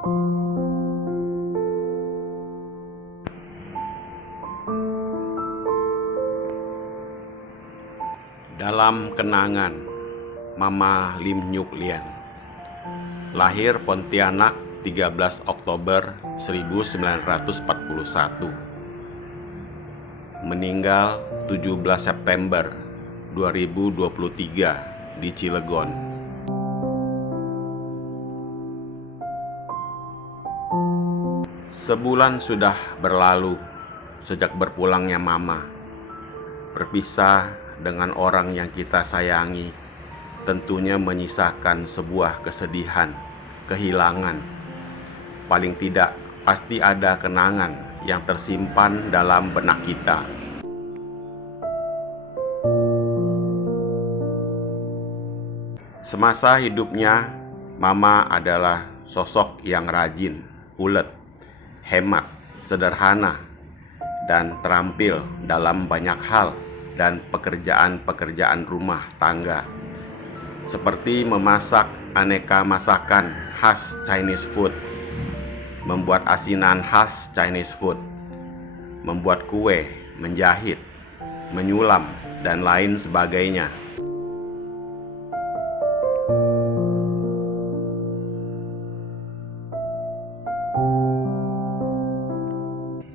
Dalam kenangan, Mama Lim Nyuk Lien. Lahir Pontianak 13 Oktober 1941. Meninggal 17 September 2023 di Cilegon. Sebulan sudah berlalu sejak berpulangnya Mama. Berpisah dengan orang yang kita sayangi tentunya menyisakan sebuah kesedihan, kehilangan. Paling tidak pasti ada kenangan yang tersimpan dalam benak kita. Semasa hidupnya, Mama adalah sosok yang rajin, ulet, hemat, sederhana, dan terampil dalam banyak hal dan pekerjaan-pekerjaan rumah tangga, seperti memasak aneka masakan khas Chinese food, membuat asinan khas Chinese food, membuat kue, menjahit, menyulam, dan lain sebagainya.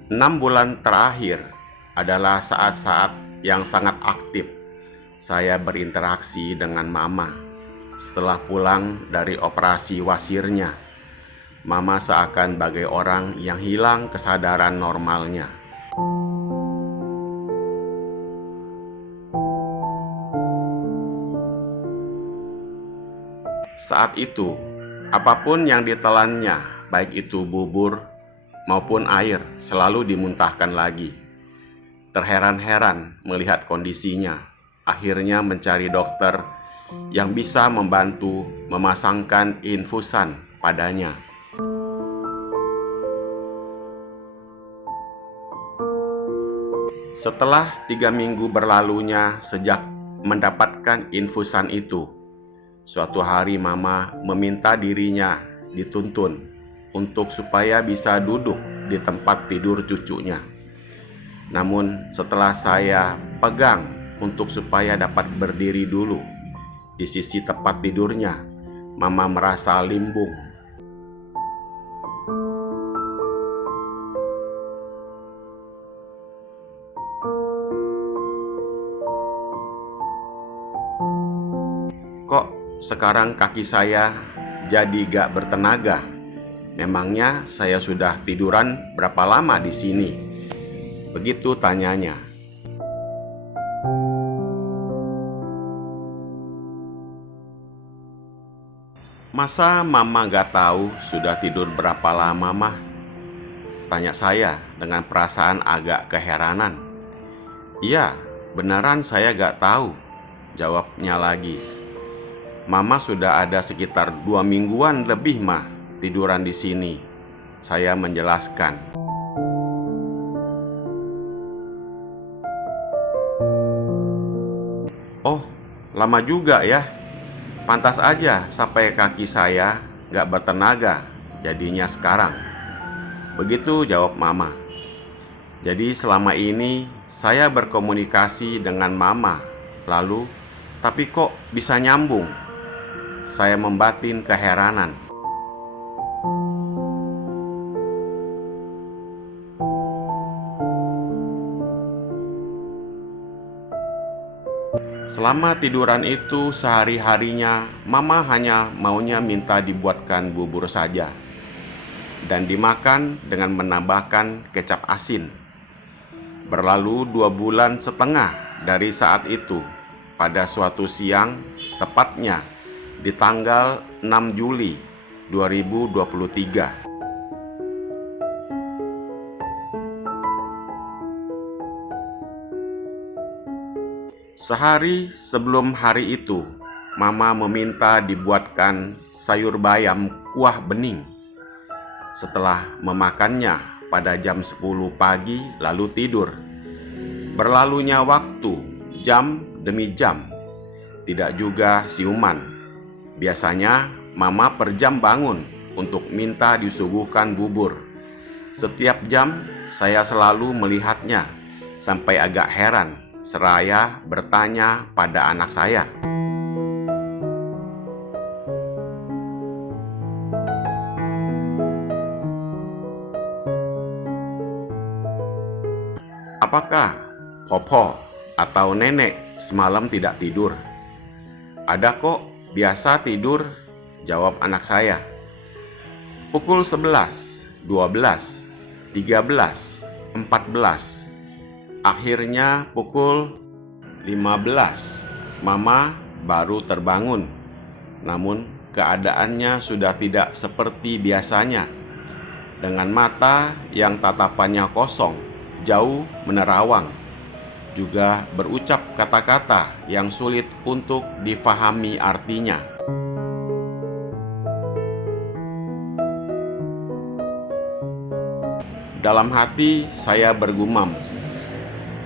Enam bulan terakhir adalah saat-saat yang sangat aktif saya berinteraksi dengan Mama. Setelah pulang dari operasi wasirnya, Mama seakan bagai orang yang hilang kesadaran normalnya. Saat itu, apapun yang ditelannya, baik itu bubur maupun air, selalu dimuntahkan lagi. Terheran-heran melihat kondisinya, akhirnya mencari dokter yang bisa membantu memasangkan infusan padanya. Setelah 3 minggu berlalunya sejak mendapatkan infusan itu, suatu hari Mama meminta dirinya dituntun untuk supaya bisa duduk di tempat tidur cucunya. Namun setelah saya pegang untuk supaya dapat berdiri dulu di sisi tempat tidurnya, Mama merasa limbung. Kok sekarang kaki saya jadi gak bertenaga? Memangnya saya sudah tiduran berapa lama di sini? Begitu tanyanya. Masa Mama gak tahu sudah tidur berapa lama, Mah? Tanya saya dengan perasaan agak keheranan. Iya, beneran saya gak tahu, jawabnya lagi. Mama sudah ada sekitar 2 mingguan lebih, Mah, tiduran di sini. Saya menjelaskan. Oh, lama juga ya. Pantas aja sampai kaki saya gak bertenaga jadinya sekarang. Begitu jawab Mama. Jadi selama ini saya berkomunikasi dengan Mama, lalu tapi kok bisa nyambung? Saya membatin keheranan. Selama tiduran itu sehari-harinya, Mama hanya maunya minta dibuatkan bubur saja dan dimakan dengan menambahkan kecap asin. Berlalu 2 bulan setengah dari saat itu, pada suatu siang, tepatnya di tanggal 6 Juli 2023. Sehari sebelum hari itu, Mama meminta dibuatkan sayur bayam kuah bening. Setelah memakannya pada jam 10 pagi lalu tidur. Berlalunya waktu, jam demi jam. Tidak juga siuman. Biasanya Mama per jam bangun untuk minta disuguhkan bubur. Setiap jam saya selalu melihatnya sampai agak heran, seraya bertanya pada anak saya, "Apakah Popo atau nenek semalam tidak tidur?" "Ada kok, biasa tidur," jawab anak saya. Pukul 11, 12, 13, 14. Akhirnya pukul 15, Mama baru terbangun. Namun keadaannya sudah tidak seperti biasanya. Dengan mata yang tatapannya kosong, jauh menerawang, juga berucap kata-kata yang sulit untuk difahami artinya. Dalam hati saya bergumam,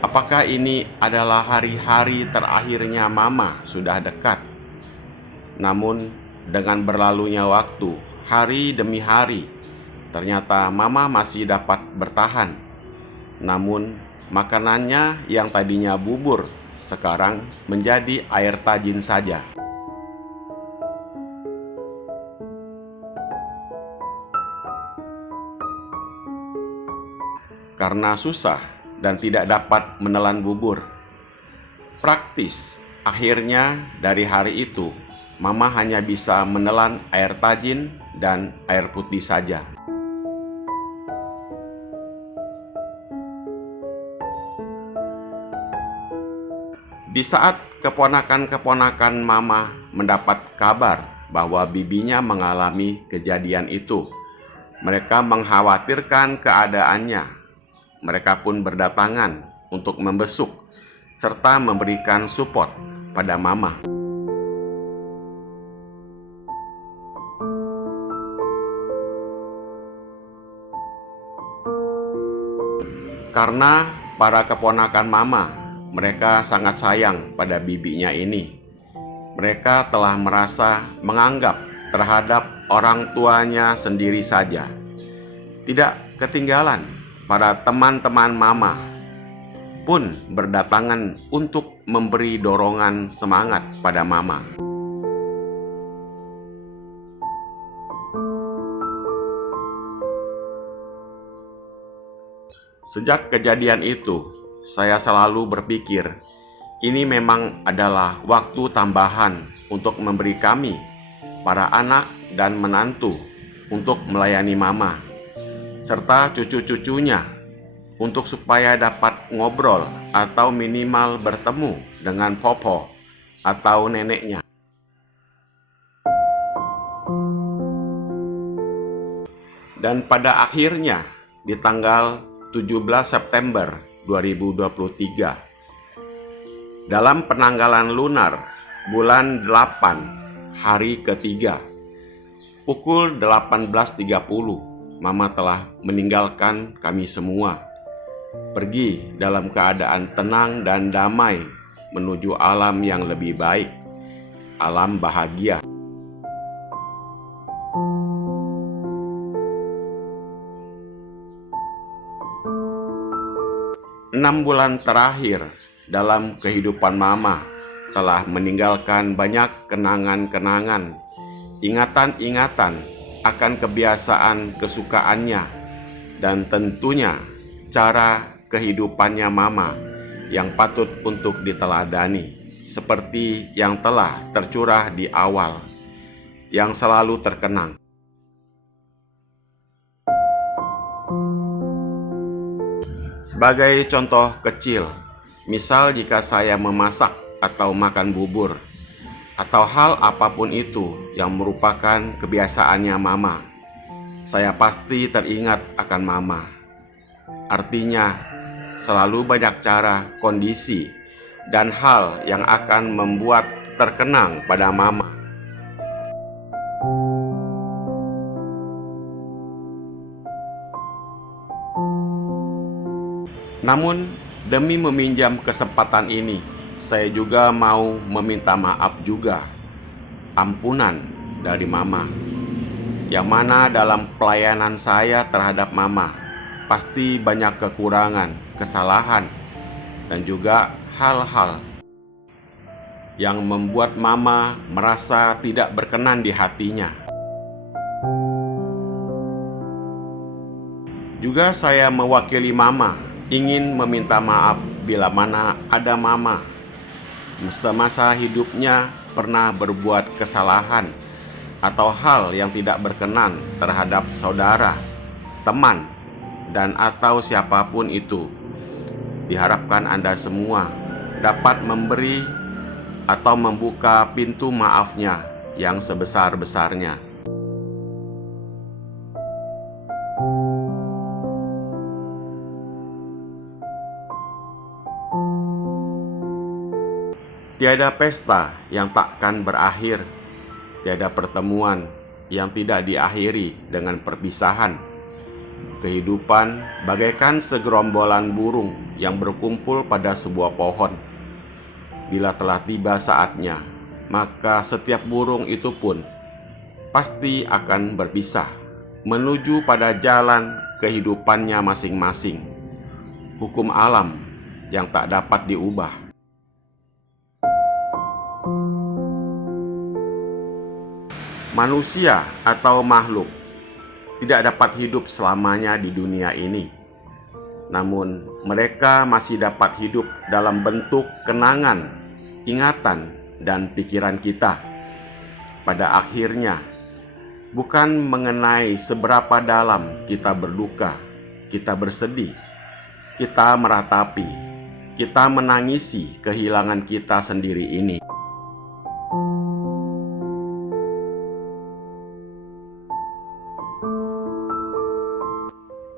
apakah ini adalah hari-hari terakhirnya Mama sudah dekat? Namun dengan berlalunya waktu, hari demi hari, ternyata Mama masih dapat bertahan. Namun makanannya yang tadinya bubur sekarang menjadi air tajin saja. Karena susah dan tidak dapat menelan bubur, praktis akhirnya dari hari itu Mama hanya bisa menelan air tajin dan air putih saja. Di saat keponakan-keponakan Mama mendapat kabar bahwa bibinya mengalami kejadian itu, mereka mengkhawatirkan keadaannya. Mereka pun berdatangan untuk membesuk serta memberikan support pada Mama. Karena para keponakan Mama, mereka sangat sayang pada bibinya ini. Mereka telah merasa menganggap terhadap orang tuanya sendiri saja. Tidak ketinggalan, para teman-teman Mama pun berdatangan untuk memberi dorongan semangat pada Mama. Sejak kejadian itu, saya selalu berpikir, ini memang adalah waktu tambahan untuk memberi kami, para anak dan menantu, untuk melayani Mama serta cucu-cucunya, untuk supaya dapat ngobrol atau minimal bertemu dengan Popo atau neneknya. Dan pada akhirnya di tanggal 17 September 2023, dalam penanggalan lunar bulan 8 hari ketiga, pukul 18.30, Mama telah meninggalkan kami semua, pergi dalam keadaan tenang dan damai menuju alam yang lebih baik, alam bahagia. Enam bulan terakhir dalam kehidupan Mama telah meninggalkan banyak kenangan-kenangan, ingatan-ingatan akan kebiasaan kesukaannya, dan tentunya cara kehidupannya Mama yang patut untuk diteladani, seperti yang telah tercurah di awal, yang selalu terkenang. Sebagai contoh kecil, misal jika saya memasak atau makan bubur, atau hal apapun itu yang merupakan kebiasaannya Mama, saya pasti teringat akan Mama. Artinya, selalu banyak cara, kondisi, dan hal yang akan membuat terkenang pada Mama. Namun, demi meminjam kesempatan ini, saya juga mau meminta maaf juga, ampunan dari Mama. yang mana dalam pelayanan saya terhadap Mama pasti banyak kekurangan, kesalahan, dan juga hal-hal yang membuat Mama merasa tidak berkenan di hatinya. Juga saya mewakili Mama ingin meminta maaf bila mana ada Mama semasa hidupnya pernah berbuat kesalahan atau hal yang tidak berkenan terhadap saudara, teman, dan atau siapapun itu. Diharapkan Anda semua dapat memberi atau membuka pintu maafnya yang sebesar-besarnya. Tiada pesta yang takkan berakhir, tiada pertemuan yang tidak diakhiri dengan perpisahan. Kehidupan bagaikan segerombolan burung yang berkumpul pada sebuah pohon. Bila telah tiba saatnya, maka setiap burung itu pun pasti akan berpisah menuju pada jalan kehidupannya masing-masing. Hukum alam yang tak dapat diubah. Manusia atau makhluk tidak dapat hidup selamanya di dunia ini. Namun mereka masih dapat hidup dalam bentuk kenangan, ingatan, dan pikiran kita. Pada akhirnya, bukan mengenai seberapa dalam kita berduka, kita bersedih, kita meratapi, kita menangisi kehilangan kita sendiri ini.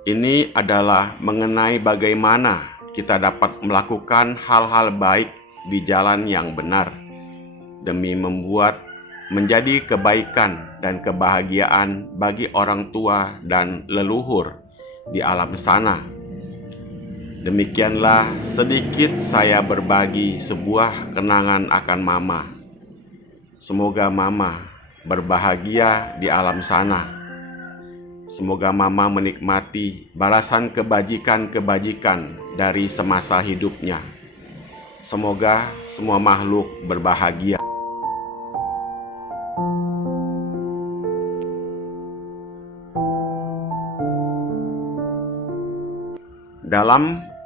Ini adalah mengenai bagaimana kita dapat melakukan hal-hal baik di jalan yang benar demi membuat menjadi kebaikan dan kebahagiaan bagi orang tua dan leluhur di alam sana. Demikianlah sedikit saya berbagi sebuah kenangan akan Mama. Semoga Mama berbahagia di alam sana. Semoga Mama menikmati balasan kebajikan-kebajikan dari semasa hidupnya. Semoga semua makhluk berbahagia.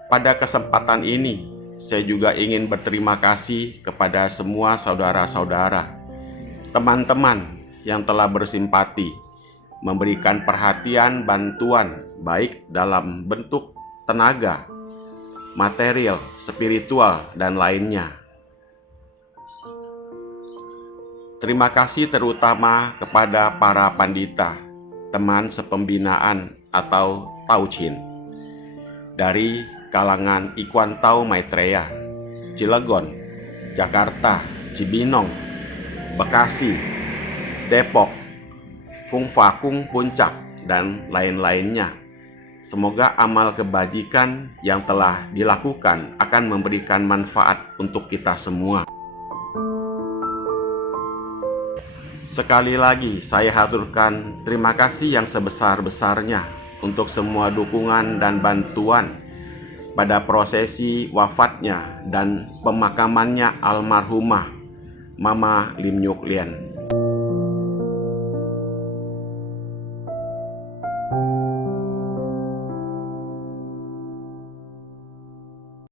Pada kesempatan ini, saya juga ingin berterima kasih kepada semua saudara-saudara, teman-teman yang telah bersimpati, memberikan perhatian, bantuan, baik dalam bentuk tenaga, material, spiritual, dan lainnya. Terima kasih terutama kepada para pandita, teman sepembinaan atau Tauchin, dari kalangan Ikuan Tau Maitreya, Cilegon, Jakarta, Cibinong, Bekasi, Depok, Kung Fakung Puncak, dan lain-lainnya. Semoga amal kebajikan yang telah dilakukan akan memberikan manfaat untuk kita semua. Sekali lagi saya haturkan terima kasih yang sebesar-besarnya untuk semua dukungan dan bantuan pada prosesi wafatnya dan pemakamannya almarhumah Mama Lim Nyuk Lien.